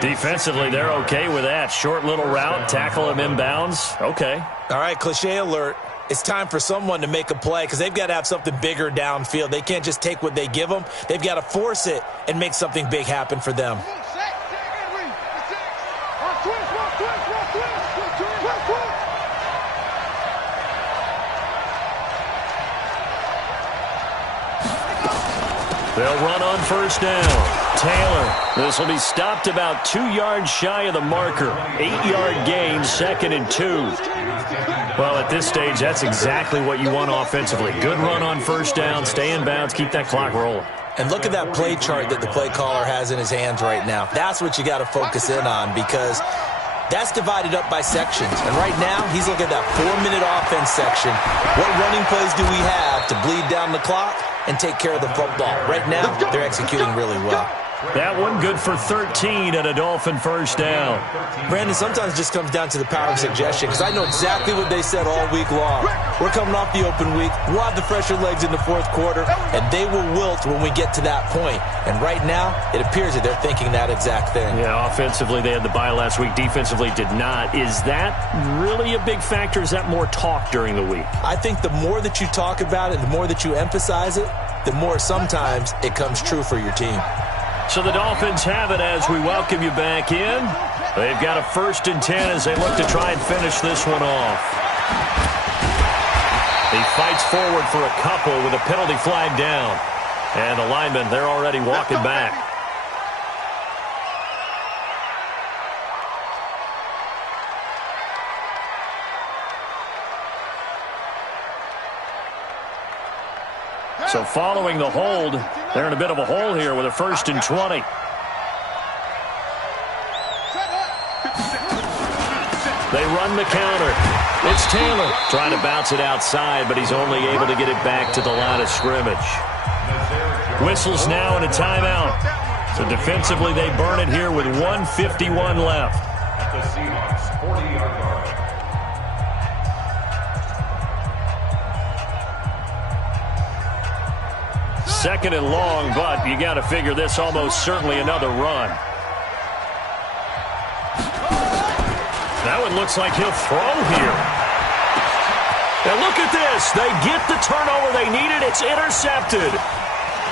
Defensively, they're okay with that. Short little route, tackle him inbounds. Okay. All right, cliche alert. It's time for someone to make a play because they've got to have something bigger downfield. They can't just take what they give them. They've got to force it and make something big happen for them. They'll run on first down. Taylor. This will be stopped about 2 yards shy of the marker. 8-yard gain, 2nd and 2. Well, at this stage, that's exactly what you want offensively. Good run on first down, stay in bounds, keep that clock rolling. And look at that play chart that the play caller has in his hands right now. That's what you got to focus in on because that's divided up by sections. And right now, he's looking at that 4-minute offense section. What running plays do we have to bleed down the clock and take care of the football? Right now, they're executing really well. That one good for 13 and a Dolphin first down. Brandon, sometimes it just comes down to the power of suggestion because I know exactly what they said all week long. We're coming off the open week. We'll have the fresher legs in the fourth quarter, and they will wilt when we get to that point. And right now, it appears that they're thinking that exact thing. Yeah, offensively, they had the bye last week. Defensively, did not. Is that really a big factor? Is that more talk during the week? I think the more that you talk about it, the more that you emphasize it, the more sometimes it comes true for your team. So the Dolphins have it as we welcome you back in. They've got a 1st and 10 as they look to try and finish this one off. He fights forward for a couple with a penalty flag down. And the linemen, they're already walking back. So following the hold, they're in a bit of a hole here with a 1st and 20. They run the counter. It's Taylor trying to bounce it outside, but he's only able to get it back to the line of scrimmage. Whistles now and a timeout. So defensively, they burn it here with 1:51 left. At the Seahawks 40-yard line. Second and long, but you got to figure this almost certainly another run. That one looks like he'll throw here. And look at this. They get the turnover they needed. It's intercepted.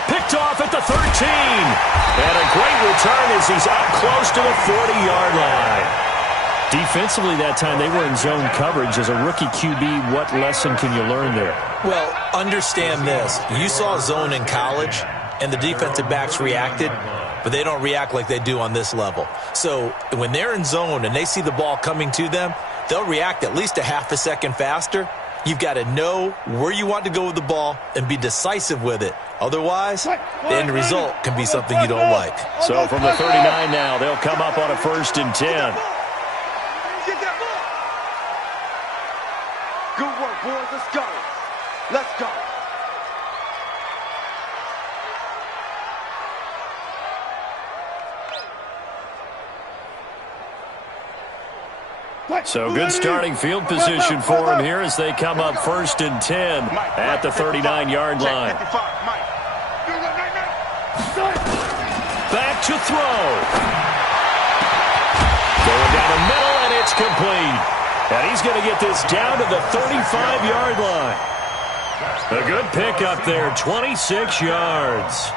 Picked off at the 13. And a great return as he's up close to the 40-yard line. Defensively that time, they were in zone coverage. As a rookie QB, what lesson can you learn there? Well, understand this. You saw zone in college, and the defensive backs reacted, but they don't react like they do on this level. So when they're in zone and they see the ball coming to them, they'll react at least a half a second faster. You've got to know where you want to go with the ball and be decisive with it. Otherwise, the end result can be something you don't like. So from the 39 now, they'll come up on a 1st and 10. Good work, boys. Let's go. Let's go. So good starting field position for him here as they come up 1st and 10 at the 39-yard line. Back to throw. Going down the middle, and it's complete. And he's going to get this down to the 35-yard line. A good pickup there, 26 yards.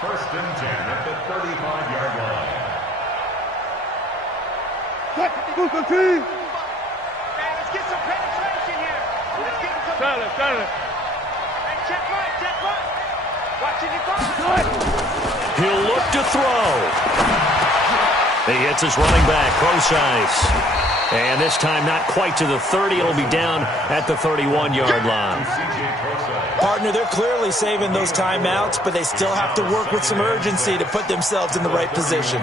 1st and 10 at the 35-yard line. Hey, let's get some penetration here. Let's get some. Hey, check right. Watching it go. He'll look to throw. He hits his running back, Procise. And this time not quite to the 30. It'll be down at the 31-yard line. Partner, they're clearly saving those timeouts, but they still have to work with some urgency to put themselves in the right position.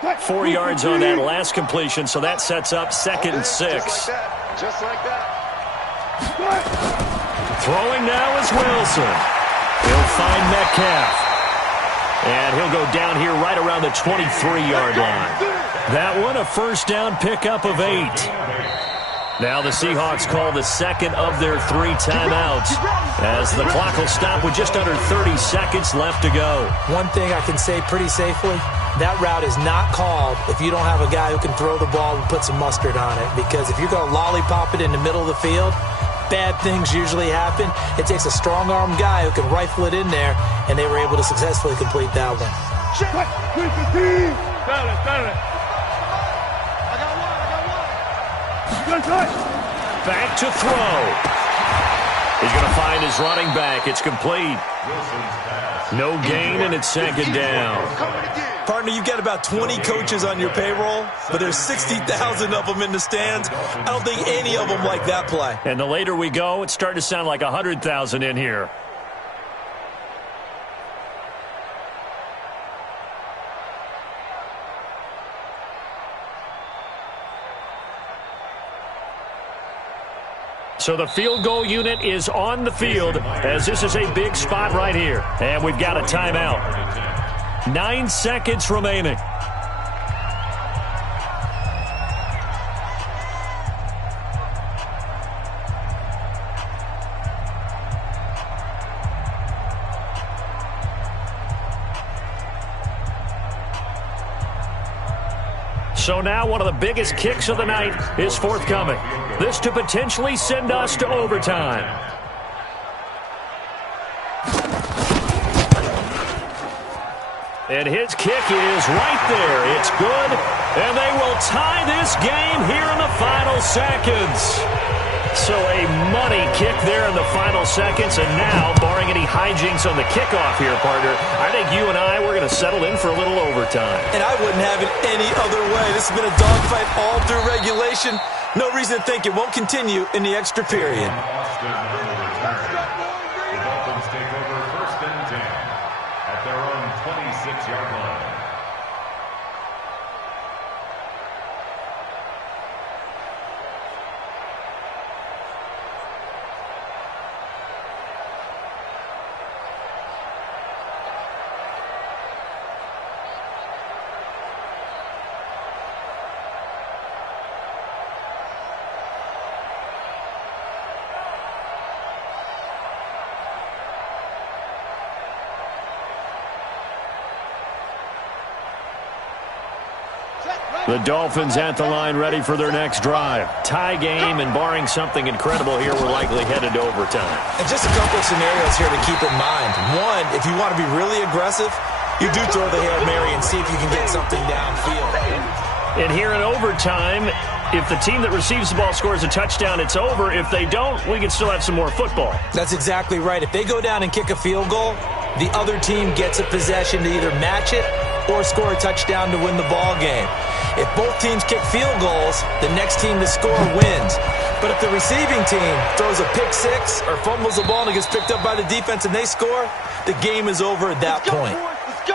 Right. 4 yards on that last completion, so that sets up 2nd and 6. Just like that. Throwing now is Wilson. He'll find Metcalf. And he'll go down here right around the 23-yard line. That one a first down pickup of 8. Now the Seahawks call the second of their 3 timeouts as the clock will stop with just under 30 seconds left to go. One thing I can say pretty safely, that route is not called if you don't have a guy who can throw the ball and put some mustard on it. Because if you're going to lollipop it in the middle of the field, bad things usually happen. It takes a strong-armed guy who can rifle it in there, and they were able to successfully complete that one. Back to throw. He's going to find his running back. It's complete. No gain, and it's 2nd down. Partner, you've got about 20 coaches on your payroll, but there's 60,000 of them in the stands. I don't think any of them like that play. And the later we go, it's starting to sound like 100,000 in here. So the field goal unit is on the field as this is a big spot right here. And we've got a timeout. 9 seconds remaining. So now one of the biggest kicks of the night is forthcoming. This to potentially send us to overtime. And his kick is right there. It's good. And they will tie this game here in the final seconds. So a money kick there in the final seconds. And now, barring any hijinks on the kickoff here, partner, I think you and I, we're going to settle in for a little overtime. And I wouldn't have it any other way. This has been a dogfight all through regulation. No reason to think it won't continue in the extra period. The Dolphins take over 1st and 10 at their own 26-yard line. The Dolphins at the line ready for their next drive. Tie game, and barring something incredible here, we're likely headed to overtime. And just a couple of scenarios here to keep in mind. One, if you want to be really aggressive, you do throw the Hail Mary and see if you can get something downfield. And here in overtime, if the team that receives the ball scores a touchdown, it's over. If they don't, we can still have some more football. That's exactly right. If they go down and kick a field goal, the other team gets a possession to either match it or score a touchdown to win the ball game. If both teams kick field goals, the next team to score wins. But if the receiving team throws a pick six or fumbles the ball and it gets picked up by the defense and they score, the game is over at that point. Let's go.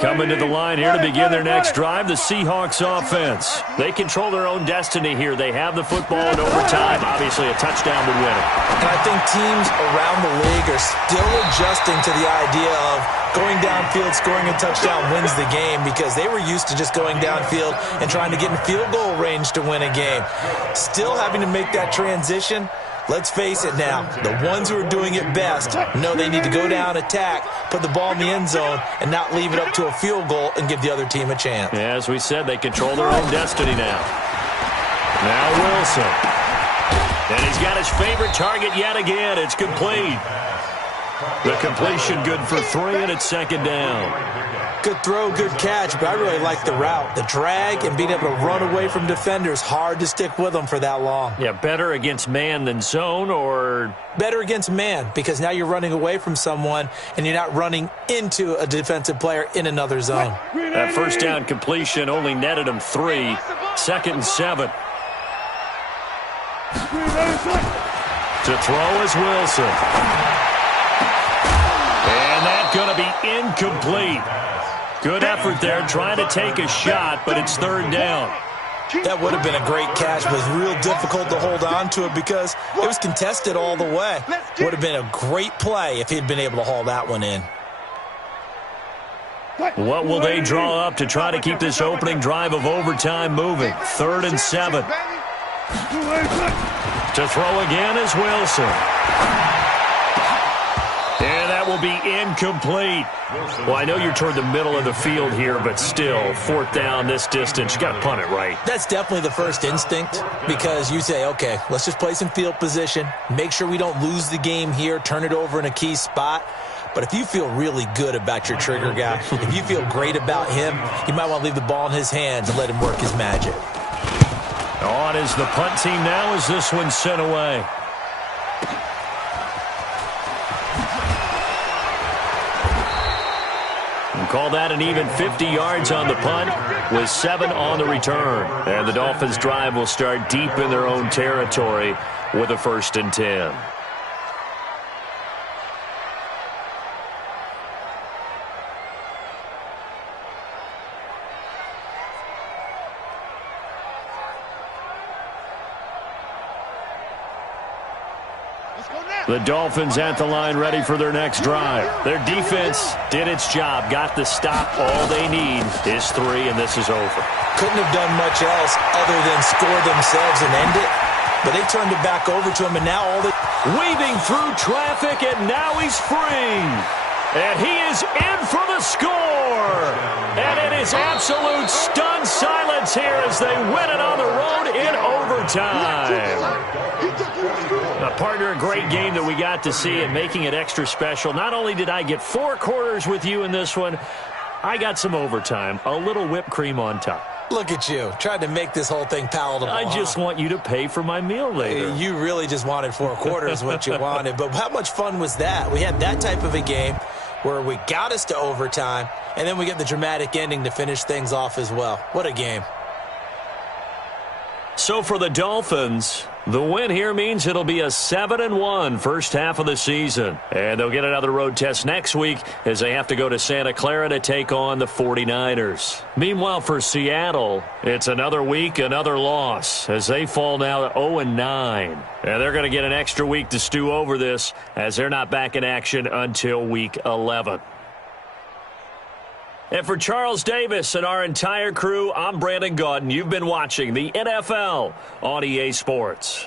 Coming to the line here to begin their next drive, the Seahawks offense. They control their own destiny here. They have the football in overtime. Obviously, a touchdown would win it. And I think teams around the league are still adjusting to the idea of going downfield, scoring a touchdown wins the game, because they were used to just going downfield and trying to get in field goal range to win a game. Still having to make that transition. Let's face it now, the ones who are doing it best know they need to go down, attack, put the ball in the end zone, and not leave it up to a field goal and give the other team a chance. As we said, they control their own destiny now. Now Wilson. And he's got his favorite target yet again. It's complete. The completion good for 3, and it's second down. Good throw, good catch, but I really like the route. The drag and being able to run away from defenders, hard to stick with them for that long. Yeah, better against man than zone, or? Better against man, because now you're running away from someone and you're not running into a defensive player in another zone. That first down completion only netted him 3. Second and 7. To throw is Wilson. And that's going to be incomplete. Good effort there, trying to take a shot, but it's third down. That would have been a great catch, but it was real difficult to hold on to it because it was contested all the way. Would have been a great play if he'd been able to haul that one in. What will they draw up to try to keep this opening drive of overtime moving? Third and 7. To throw again is Wilson. And that will be incomplete. Well, I know you're toward the middle of the field here, but still, fourth down this distance, you got to punt it right. That's definitely the first instinct because you say, okay, let's just play some field position, make sure we don't lose the game here, turn it over in a key spot. But if you feel really good about your trigger guy, if you feel great about him, you might want to leave the ball in his hands and let him work his magic. On is the punt team now as this one's sent away. And call that an even 50 yards on the punt with 7 on the return. And the Dolphins' drive will start deep in their own territory with a 1st and 10. The Dolphins at the line ready for their next drive. Their defense did its job, got the stop. All they need is 3, and this is over. Couldn't have done much else other than score themselves and end it. But they turned it back over to him, and now all they... Weaving through traffic, and now he's free. And he is in for the score. And it is absolute stunned silence here as they win it on the road in overtime. Partner, a great game that we got to see and making it extra special. Not only did I get 4 quarters with you in this one, I got some overtime, a little whipped cream on top. Look at you, trying to make this whole thing palatable. I just want you to pay for my meal later. You really just wanted 4 quarters, what you wanted. But how much fun was that? We had that type of a game where we got us to overtime, and then we get the dramatic ending to finish things off as well. What a game. So for the Dolphins, the win here means it'll be a 7-1 first half of the season. And they'll get another road test next week as they have to go to Santa Clara to take on the 49ers. Meanwhile, for Seattle, it's another week, another loss as they fall now to 0-9. And they're going to get an extra week to stew over this as they're not back in action until week 11. And for Charles Davis and our entire crew, I'm Brandon Gaudin. You've been watching the NFL on EA Sports.